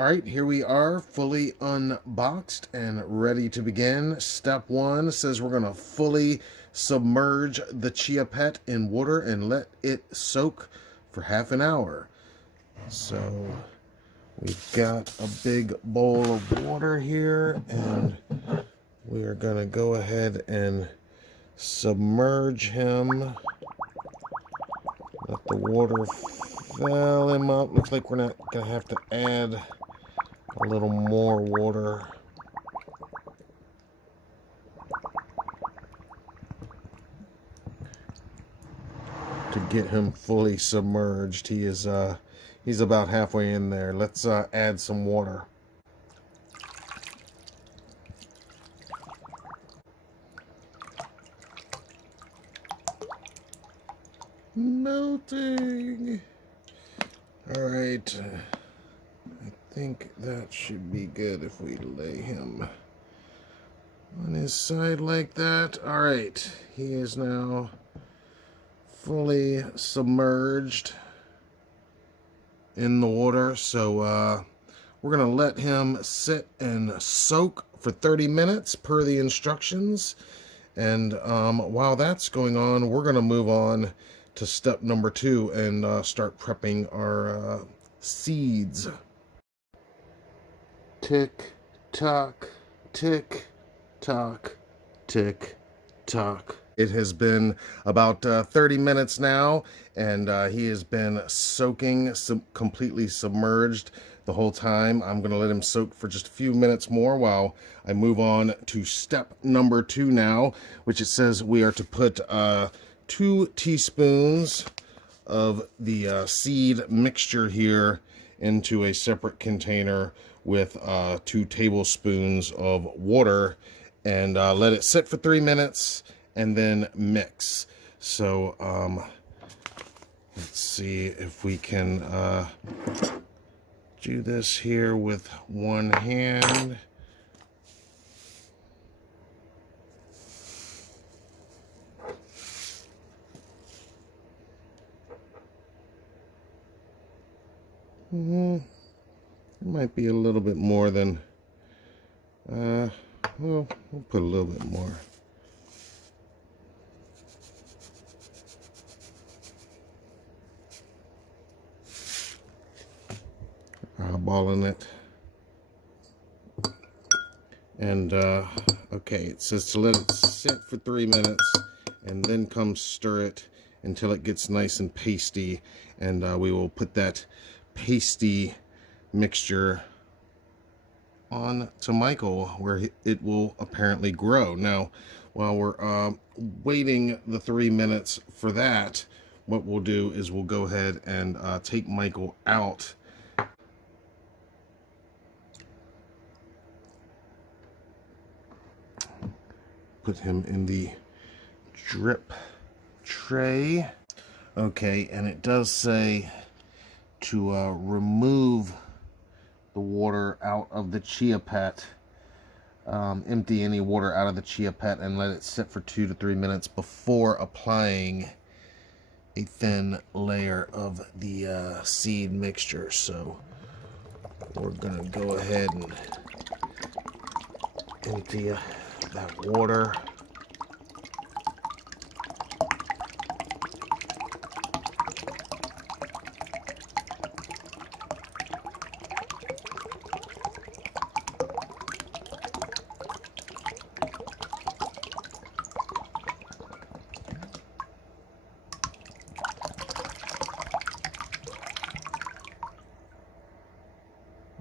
All right, here we are, fully unboxed and ready to begin. Step one says we're going to fully submerge the Chia Pet in water and let it soak for half an hour. So we've got a big bowl of water here, and we are going to go ahead and submerge him. Let the water fill him up. Looks like we're not going to have to add a little more water. To get him fully submerged. He's about halfway in there. Let's add some water. Melting. All right. I think that should be good if we lay him on his side like that. All right. He is now fully submerged in the water. So we're going to let him sit and soak for 30 minutes per the instructions. And while that's going on, we're going to move on to step number 2 and start prepping our seeds. Tick tock, tick tock, tick tock. It has been about 30 minutes now, and he has been soaking, completely submerged the whole time. I'm going to let him soak for just a few minutes more while I move on to step number 2 now, which it says we are to put 2 teaspoons of the seed mixture here into a separate container with 2 tablespoons of water, and let it sit for 3 minutes and then mix. So let's see if we can do this here with one hand. It might be a little bit more than, well, we'll put a little bit more. Eyeballing it. And, okay, it says to let it sit for 3 minutes and then come stir it until it gets nice and pasty. And we will put that pasty mixture on to Michael, where it will apparently grow. Now, while we're waiting the 3 minutes for that, what we'll do is we'll go ahead and take Michael out. Put him in the drip tray. Okay, and it does say to remove the water out of the Chia Pet. Empty any water out of the Chia Pet and let it sit for 2 to 3 minutes before applying a thin layer of the seed mixture. So we're gonna go ahead and empty that water.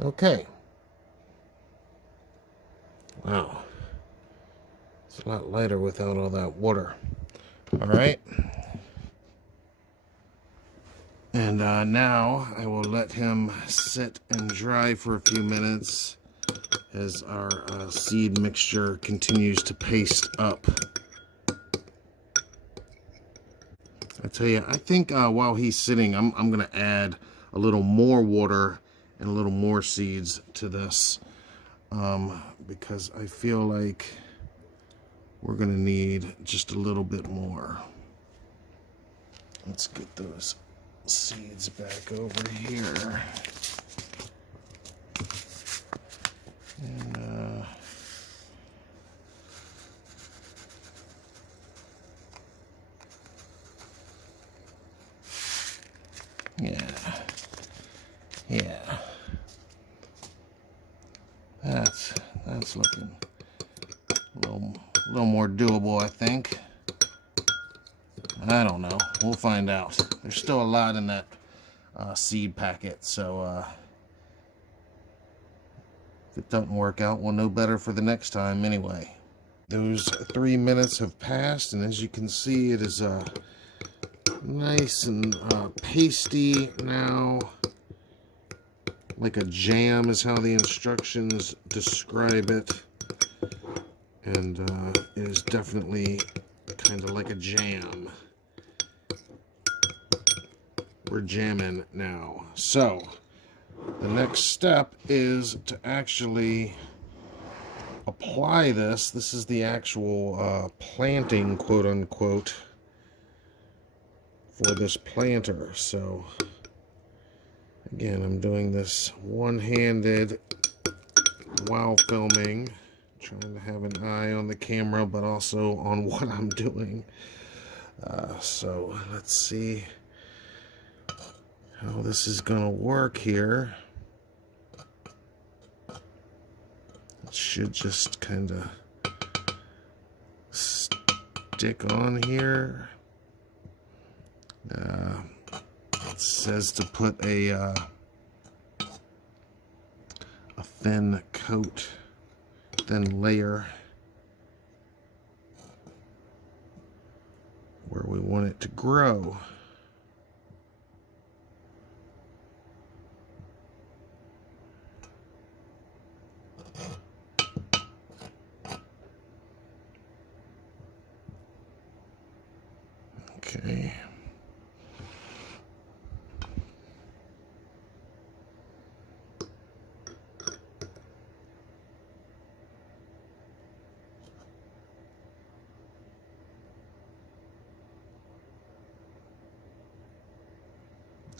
Okay. Wow. It's a lot lighter without all that water. All right. And now I will let him sit and dry for a few minutes as our seed mixture continues to paste up. I tell you, I think while he's sitting, I'm going to add a little more water and a little more seeds to this because I feel like we're going to need just a little bit more. Let's get those seeds back over here. Yeah. Yeah. That's looking a little more doable, I think. I don't know. We'll find out. There's still a lot in that seed packet, so if it doesn't work out, we'll know better for the next time anyway. Those 3 minutes have passed, and as you can see, it is nice and pasty now. Like a jam is how the instructions describe it. And it is definitely kind of like a jam. We're jamming now. So, the next step is to actually apply this. This is the actual planting, quote unquote, for this planter. So, again, I'm doing this one-handed while filming, trying to have an eye on the camera, but also on what I'm doing. So, let's see how this is going to work here. It should just kind of stick on here. It says to put a thin coat, thin layer where we want it to grow. Okay.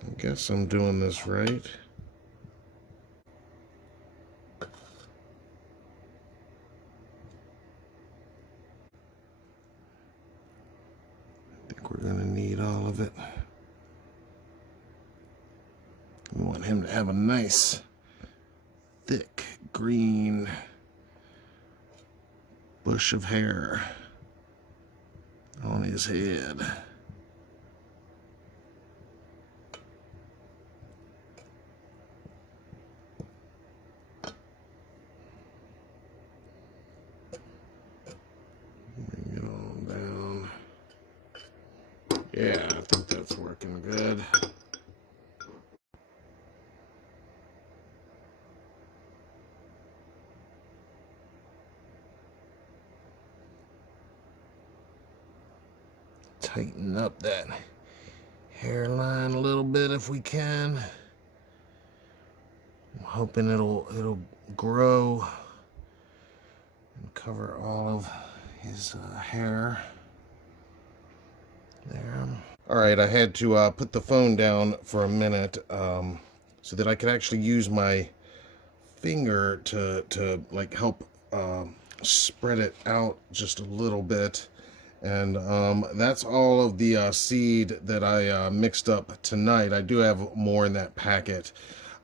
I guess I'm doing this right. I think we're going to need all of it. We want him to have a nice, thick, green bush of hair on his head. Bring it on down. Yeah, I think that's working good. Tighten up that hairline a little bit if we can. I'm hoping it'll grow and cover all of his hair there. All right, I had to put the phone down for a minute so that I could actually use my finger to like help spread it out just a little bit. And that's all of the seed that I mixed up tonight. I do have more in that packet.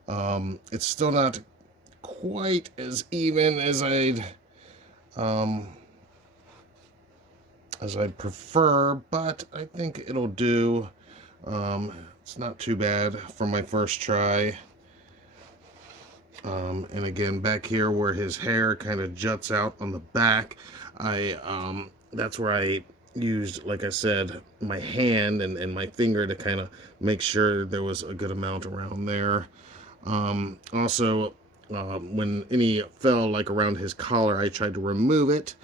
It's still not quite as even as I'd prefer, but I think it'll do. It's not too bad for my first try. And again, back here where his hair kind of juts out on the back, that's where I used, like I said, my hand and my finger to kind of make sure there was a good amount around there. Also, when any fell like around his collar, I tried to remove it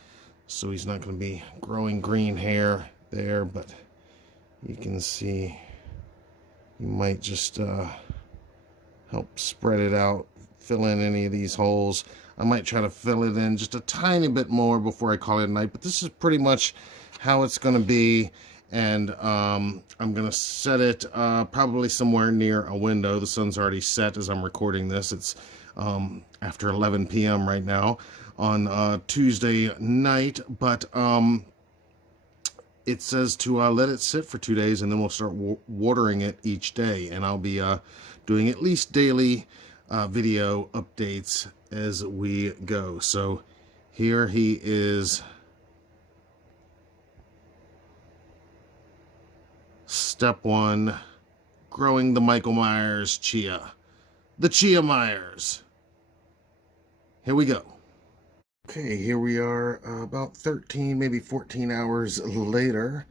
so he's not going to be growing green hair there, but you can see you might just help spread it out, fill in any of these holes. I might try to fill it in just a tiny bit more before I call it a night, but this is pretty much how it's going to be. And I'm going to set it probably somewhere near a window. The sun's already set as I'm recording this. It's after 11 p.m. right now on Tuesday night. But it says to let it sit for 2 days, and then we'll start watering it each day. And I'll be doing at least daily video updates as we go. So here he is. Step 1, growing the Michael Myers Chia. The Chia Myers. Here we go. Okay, here we are about 13, maybe 14 hours later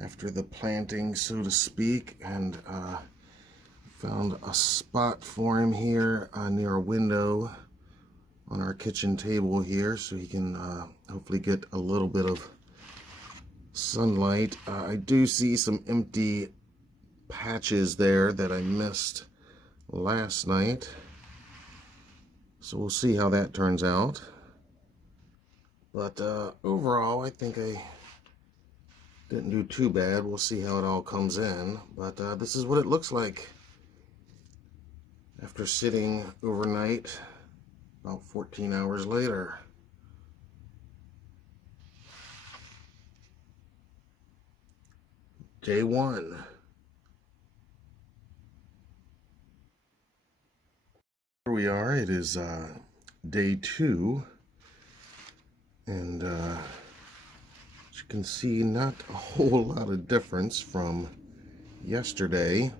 after the planting, so to speak, and found a spot for him here near a window on our kitchen table here, so he can hopefully get a little bit of sunlight. I do see some empty patches there that I missed last night, so we'll see how that turns out. But overall, I think I didn't do too bad. We'll see how it all comes in. But this is what it looks like after sitting overnight about 14 hours later. Day 1. Here we are. It is day 2. And as you can see, not a whole lot of difference from yesterday.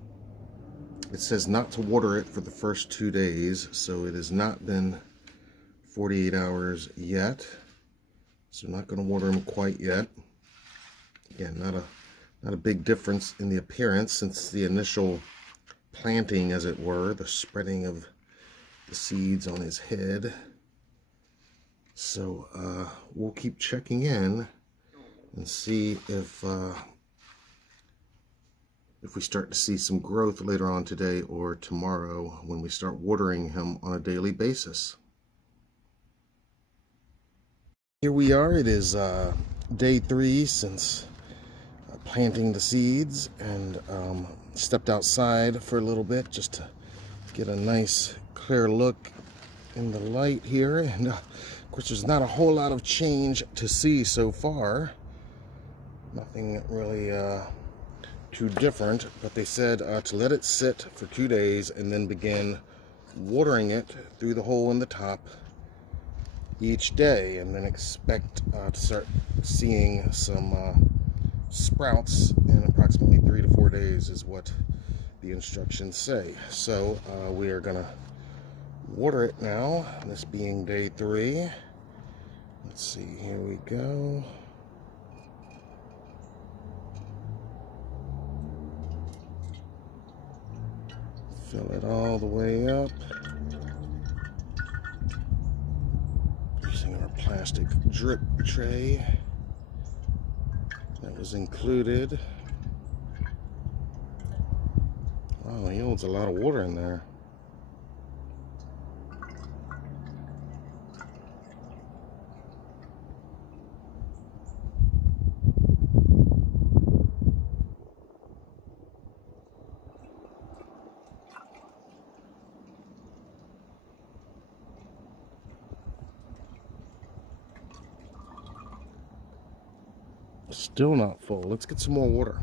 It says not to water it for the first 2 days, so it has not been 48 hours yet. So not going to water them quite yet. Again, not a big difference in the appearance since the initial planting, as it were, the spreading of the seeds on his head. So we'll keep checking in and see if we start to see some growth later on today or tomorrow when we start watering him on a daily basis. Here we are. It is day 3 since planting the seeds, and stepped outside for a little bit just to get a nice clear look in the light here, and of course there's not a whole lot of change to see so far. Nothing really too different, but they said to let it sit for 2 days and then begin watering it through the hole in the top each day, and then expect to start seeing some sprouts in approximately 3 to 4 days is what the instructions say. So we are gonna water it now, this being day 3. Let's see, here we go. Fill it all the way up using our plastic drip tray that was included. Wow, he holds a lot of water in there. Still not full. Let's get some more water.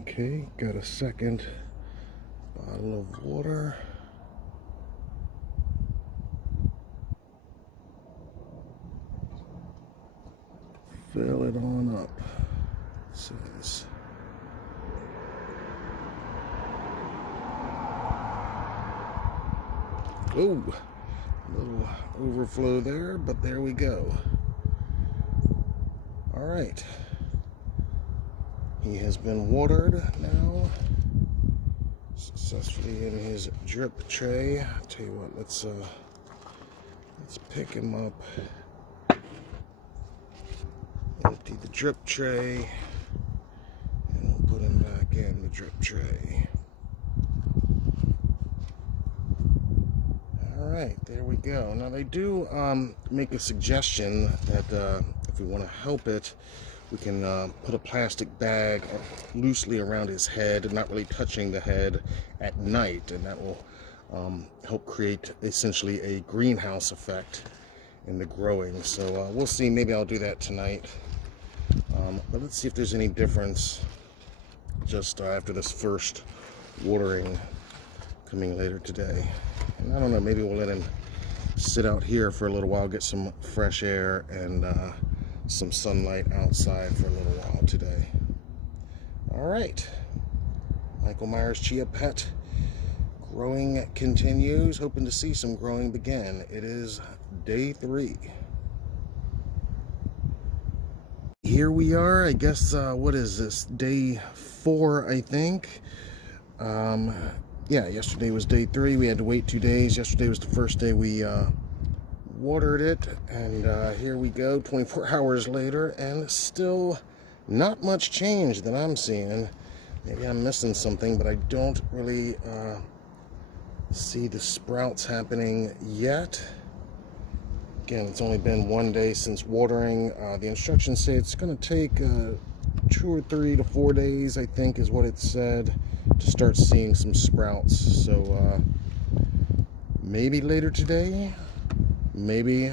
Okay, got a second bottle of water. Fill it on up. It says. Oh, a little overflow there, but there we go. All right. He has been watered now, successfully in his drip tray. I'll tell you what, let's pick him up, empty the drip tray, and we'll put him back in the drip tray. All right, there we go. Now they do make a suggestion that if we want to help it, we can put a plastic bag loosely around his head, not really touching the head at night, and that will help create essentially a greenhouse effect in the growing. So we'll see. Maybe I'll do that tonight. But let's see if there's any difference just after this first watering coming later today. And I don't know, maybe we'll let him sit out here for a little while, get some fresh air and some sunlight outside for a little while today. All right, Michael Myers Chia Pet growing continues. Hoping to see some growing begin. It is day 3. Here we are, I guess, what is this, day 4, I think. Yeah, yesterday was day 3. We had to wait 2 days. Yesterday was the first day we watered it, and here we go 24 hours later, and still not much change that I'm seeing. Maybe I'm missing something, but I don't really see the sprouts happening yet. Again, it's only been 1 day since watering. The instructions say it's going to take 2 or 3 to 4 days, I think is what it said, to start seeing some sprouts. So maybe later today, maybe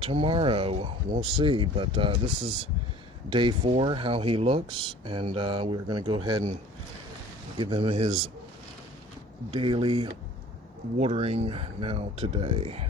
tomorrow, we'll see. But this is day 4, how he looks, and we're going to go ahead and give him his daily watering now today.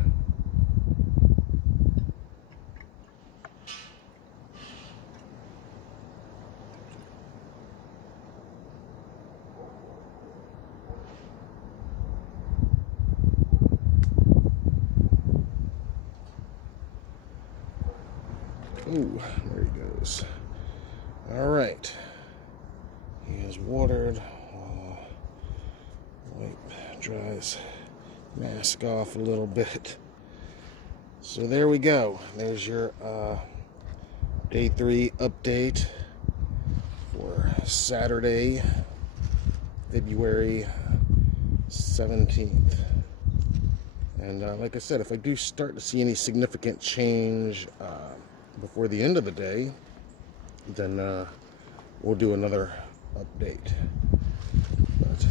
Oh, there he goes. All right. He is watered. Wipe, dry his mask off a little bit. So there we go. There's your day 3 update for Saturday, February 17th. And like I said, if I do start to see any significant change before the end of the day, then we'll do another update. But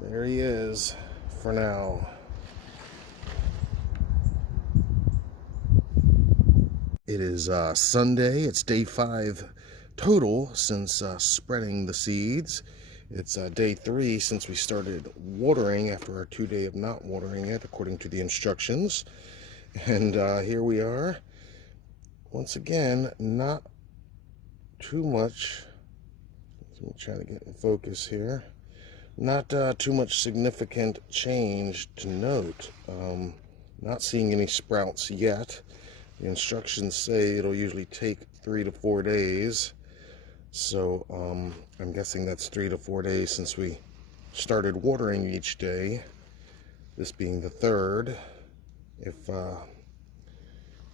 there he is for now. It is Sunday. It's day 5 total since spreading the seeds. It's day 3 since we started watering after our 2 day of not watering it according to the instructions. And here we are. Once again, not too much. Let me try to get in focus here. Not too much significant change to note. Not seeing any sprouts yet. The instructions say it'll usually take 3 to 4 days. So I'm guessing that's 3 to 4 days since we started watering each day. This being the 3rd.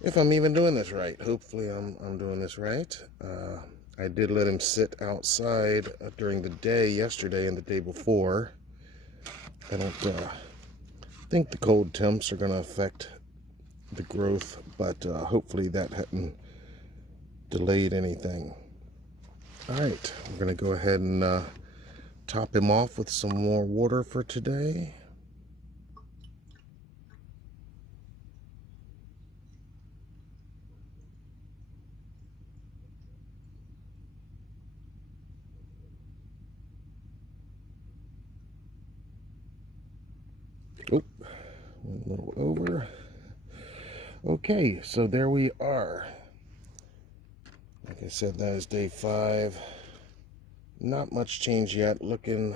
If I'm even doing this right. Hopefully I'm doing this right. I did let him sit outside during the day yesterday and the day before. I don't think the cold temps are going to affect the growth, but hopefully that hadn't delayed anything. Alright, we're going to go ahead and top him off with some more water for today. Oh, went a little over. Okay, so there we are. Like I said, that is day 5. Not much change yet. Looking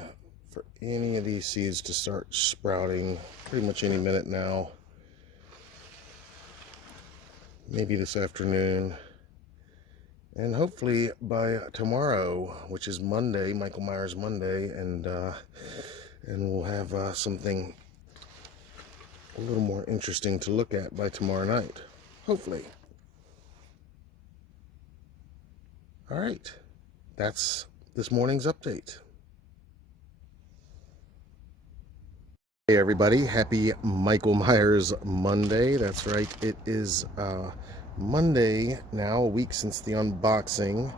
for any of these seeds to start sprouting pretty much any minute now. Maybe this afternoon. And hopefully by tomorrow, which is Monday, Michael Myers Monday, and we'll have something a little more interesting to look at by tomorrow night. Hopefully. All right. That's this morning's update. Hey everybody, happy Michael Myers Monday. That's right, it is Monday now, a week since the unboxing.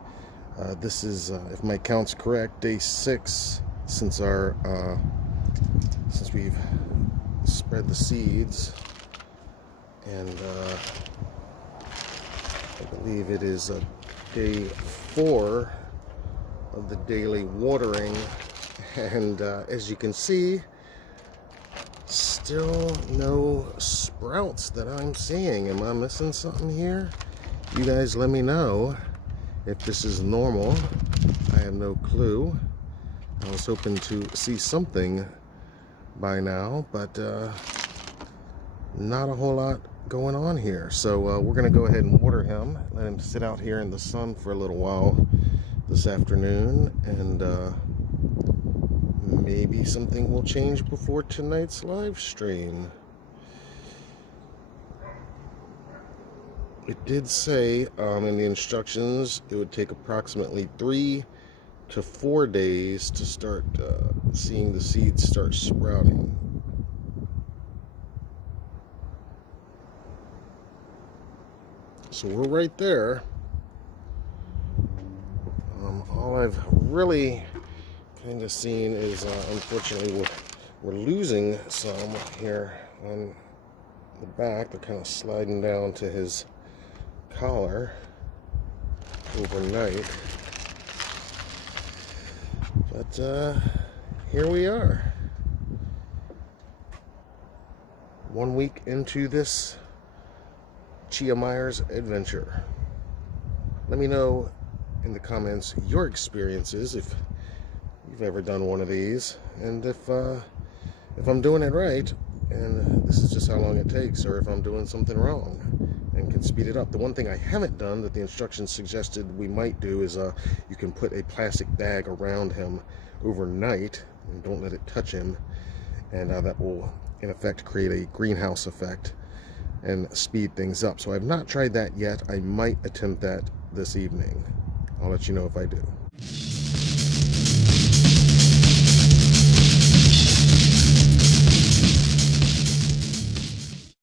This is, if my count's correct, day 6 since since we've spread the seeds, and I believe it is day 4 of the daily watering, and as you can see, still no sprouts that I'm seeing. Am I missing something here? You guys let me know if this is normal. I have no clue. I was hoping to see something by now, but not a whole lot going on here. So we're gonna go ahead and water him, let him sit out here in the sun for a little while this afternoon, and maybe something will change before tonight's live stream. It did say in the instructions it would take approximately 3 to 4 days to start seeing the seeds start sprouting. So we're right there. All I've really kind of seen is, unfortunately, we're losing some here on the back. They're kind of sliding down to his collar overnight. But here we are. 1 week into this Chia Myers adventure. Let me know in the comments your experiences, if you've ever done one of these, and if I'm doing it right and this is just how long it takes, or if I'm doing something wrong and can speed it up. The one thing I haven't done that the instructions suggested we might do is you can put a plastic bag around him overnight and don't let it touch him, and that will in effect create a greenhouse effect and speed things up. So I've not tried that yet. I might attempt that this evening. I'll let you know if I do.